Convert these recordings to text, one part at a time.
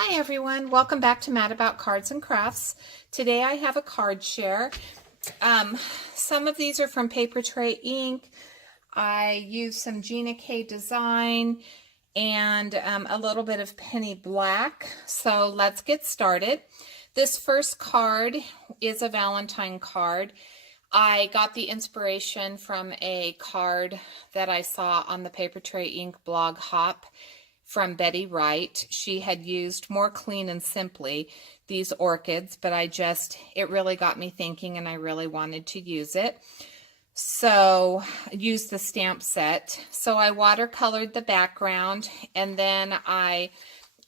Hi everyone, welcome back to Mad About Cards and Crafts. Today I have a card share. Some of these are from Papertrey ink. I used some Gina design and a little bit of penny black. So let's get started. This first card is a Valentine card. I got the inspiration from a card that I saw on the Papertrey ink blog Hop from Betty Wright. She had used more clean and simply these orchids, but it really got me thinking and I really wanted to use it. So use the stamp set. So I watercolored the background and then I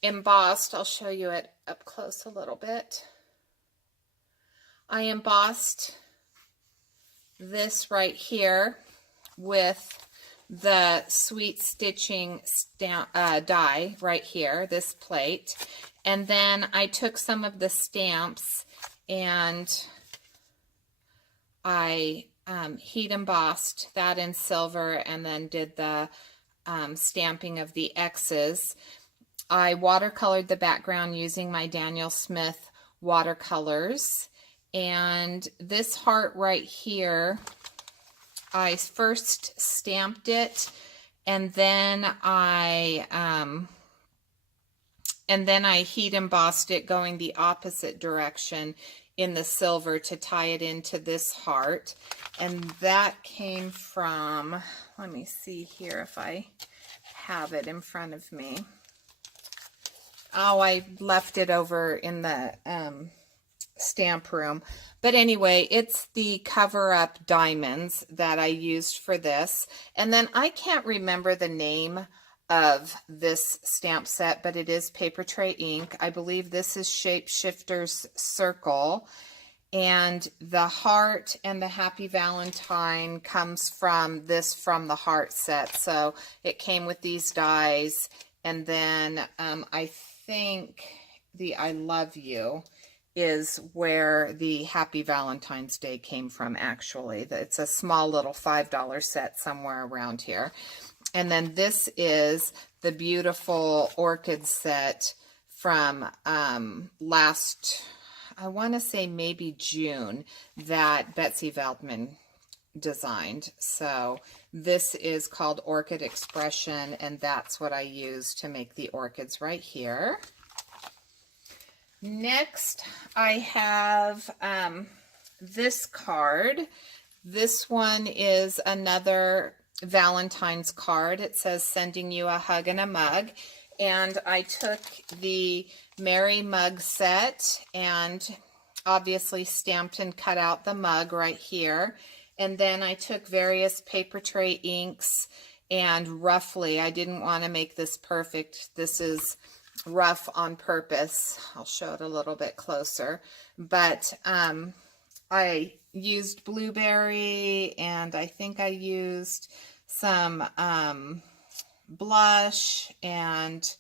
embossed. I'll show you it up close a little bit. I embossed this right here with the sweet stitching die right here, this plate. And then I took some of the stamps and I heat embossed that in silver and then did the stamping of the X's. I watercolored the background using my Daniel Smith watercolors. And this heart right here, I first stamped it and then I heat embossed it going the opposite direction in the silver to tie it into this heart. And that came from, let me see here if I have it in front of me. Oh, I left it over in the stamp room. But anyway, it's the cover-up diamonds that I used for this. And then I can't remember the name of this stamp set, but it is Papertrey ink. I believe this is Shapeshifter's Circle. And the heart and the Happy Valentine comes from From the Heart set. So it came with these dies. And then I think the I Love You is where the Happy Valentine's Day came from, actually. It's a small little $5 set somewhere around here. And then this is the beautiful orchid set from last, I want to say maybe June, that Betsy Veldman designed. So this is called Orchid Expression, and that's what I use to make the orchids right here. Next, I have this card. This one is another Valentine's card. It says, "Sending you a hug and a mug." And I took the Mary mug set and obviously stamped and cut out the mug right here. And then I took various Papertrey inks and roughly, I didn't want to make this perfect. This is rough on purpose. I'll show it a little bit closer, but I used blueberry and I think I used some blush, and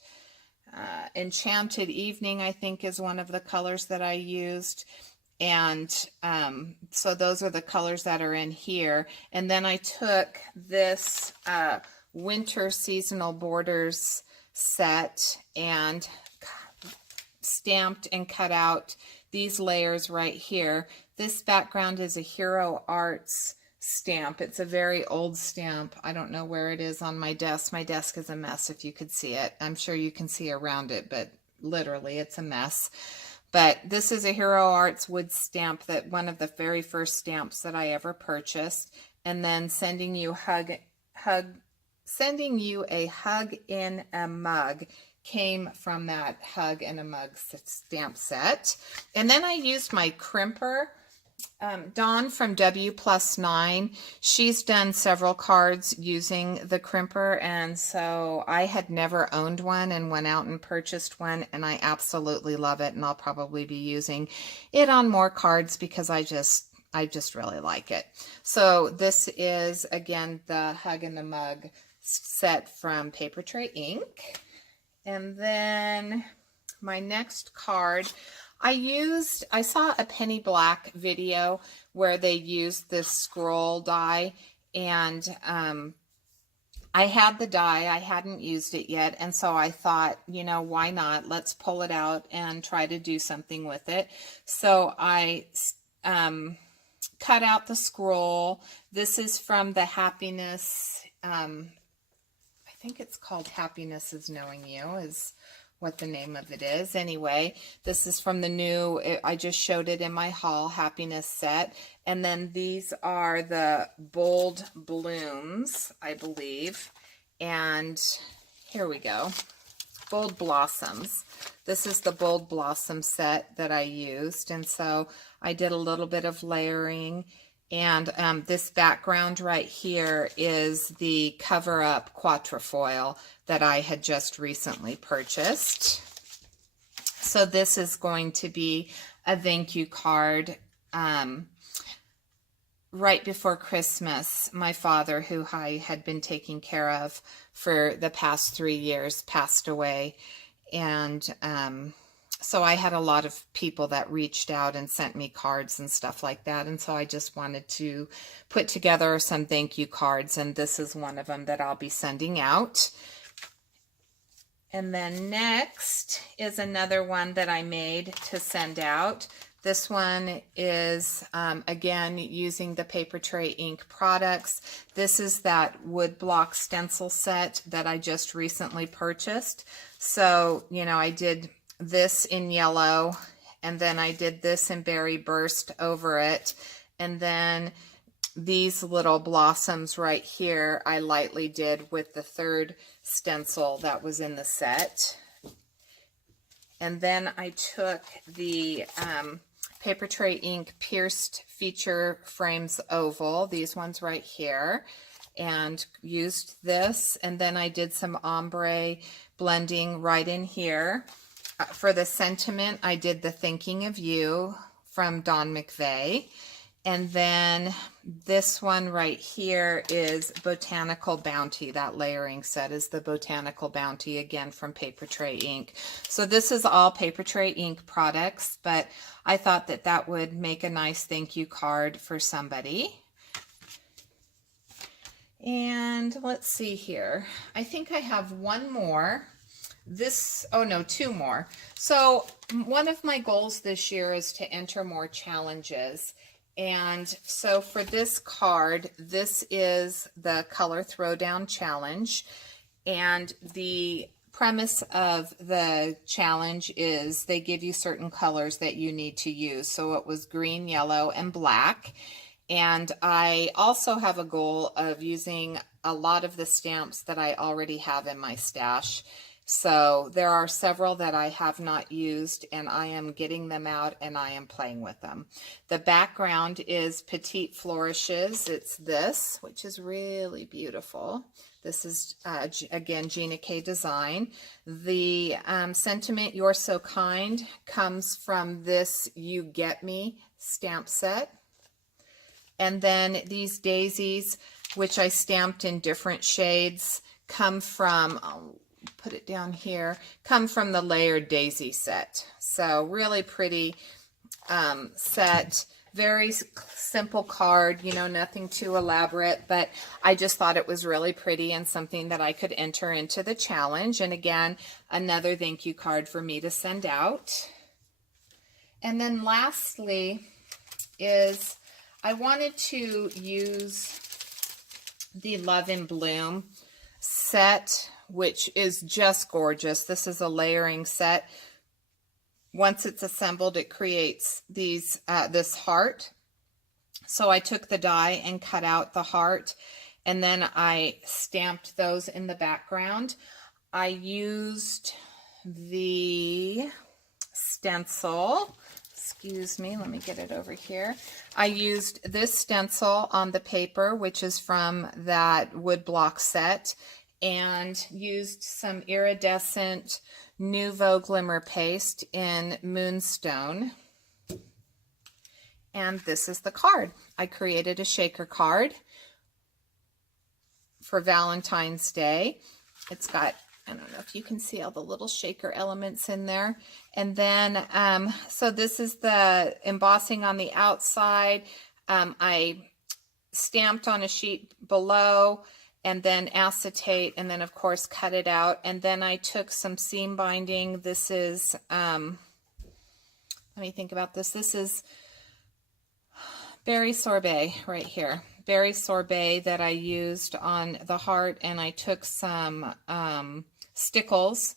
Enchanted Evening I think is one of the colors that I used. And so those are the colors that are in here. And then I took this Winter Seasonal Borders set and stamped and cut out these layers right here. This background is a Hero Arts stamp. It's a very old stamp. I don't know where it is on my desk. My desk is a mess if you could see it. I'm sure you can see around it, but literally it's a mess. But this is a Hero Arts wood stamp, that one of the very first stamps that I ever purchased. And then Sending You a Hug in a Mug came from that Hug in a Mug stamp set. And then I used my crimper. Dawn from W+9, she's done several cards using the crimper, and so I had never owned one and went out and purchased one, and I absolutely love it, and I'll probably be using it on more cards because I just really like it. So this is, again, the Hug in the Mug set from Papertrey ink. And then my next card, I saw a penny black video where they used this scroll die, and I had the die, I hadn't used it yet, and so I thought, you know, why not? Let's pull it out and try to do something with it. So I cut out the scroll. This is from the Happiness, I think it's called Happiness is Knowing You, is what the name of it is. Anyway, this is from the new, I just showed it in my haul, Happiness set. And then these are the Bold Blooms, I believe. And here we go. Bold Blossoms. This is the Bold Blossom set that I used. And so I did a little bit of layering. And this background right here is the Cover Up Quatrefoil that I had just recently purchased. So this is going to be a thank you card. Right before Christmas, my father, who I had been taking care of for the past 3 years, passed away. And so I had a lot of people that reached out and sent me cards and stuff like that. And so I just wanted to put together some thank you cards. And this is one of them that I'll be sending out. And then next is another one that I made to send out. This one is, again, using the Papertrey ink products. This is that woodblock stencil set that I just recently purchased. So, you know, I did this in yellow, and then I did this in Berry Burst over it. And then these little blossoms right here, I lightly did with the third stencil that was in the set. And then I took the Papertrey ink Pierced Feature Frames Oval, these ones right here, and used this. And then I did some ombre blending right in here. For the sentiment, I did the Thinking of You from Don McVeigh. And then this one right here is Botanical Bounty. That layering set is the Botanical Bounty, again, from Papertrey ink. So this is all Papertrey ink products, but I thought that that would make a nice thank you card for somebody. And let's see here. I think I have one more. Two more. So one of my goals this year is to enter more challenges. And so for this card, this is the Color Throwdown Challenge. And the premise of the challenge is they give you certain colors that you need to use. So it was green, yellow, and black. And I also have a goal of using a lot of the stamps that I already have in my stash. So there are several that I have not used, and I am getting them out and I am playing with them. The background is Petite Flourishes. It's this, which is really beautiful. This is, again, Gina K Design. The sentiment, You're So Kind, comes from this You Get Me stamp set. And then these daisies, which I stamped in different shades, come from... put it down here, come from the Layered Daisy set. So really pretty set, very simple card, you know, nothing too elaborate, but I just thought it was really pretty and something that I could enter into the challenge. And again, another thank you card for me to send out. And then lastly is I wanted to use the Love in Bloom set, which is just gorgeous. This is a layering set. Once it's assembled, it creates these this heart. So I took the die and cut out the heart, and then I stamped those in the background. I used the stencil. Excuse me, let me get it over here. I used this stencil on the paper, which is from that woodblock set, and used some iridescent Nouveau Glimmer Paste in Moonstone. And this is the card. I created a shaker card for Valentine's Day. It's got, I don't know if you can see all the little shaker elements in there. And then, so this is the embossing on the outside. I stamped on a sheet below, and then acetate, and then of course cut it out. And then I took some seam binding. This is, let me think about this. This is berry sorbet right here. Berry sorbet that I used on the heart, and I took some stickles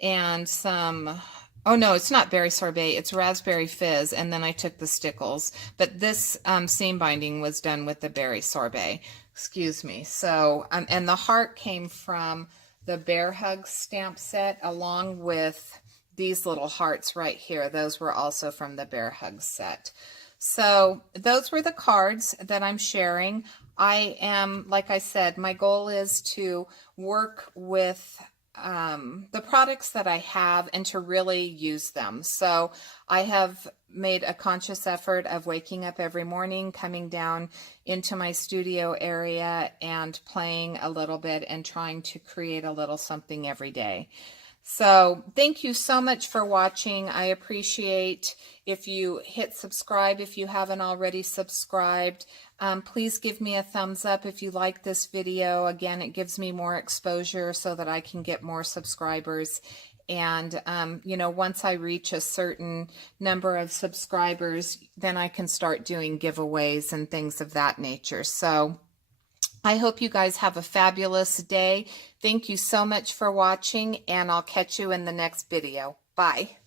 and some, oh no, it's not berry sorbet, it's raspberry fizz, and then I took the stickles. But this seam binding was done with the berry sorbet. Excuse me. So, and the heart came from the Bear Hug stamp set, along with these little hearts right here. Those were also from the Bear Hug set. So those were the cards that I'm sharing. I am, like I said, my goal is to work with the products that I have and to really use them. So I have made a conscious effort of waking up every morning, coming down into my studio area and playing a little bit and trying to create a little something every day. So thank you so much for watching. I appreciate if you hit subscribe if you haven't already subscribed. Please give me a thumbs up if you like this video. Again, it gives me more exposure so that I can get more subscribers. And, you know, once I reach a certain number of subscribers, then I can start doing giveaways and things of that nature. So I hope you guys have a fabulous day. Thank you so much for watching, and I'll catch you in the next video. Bye.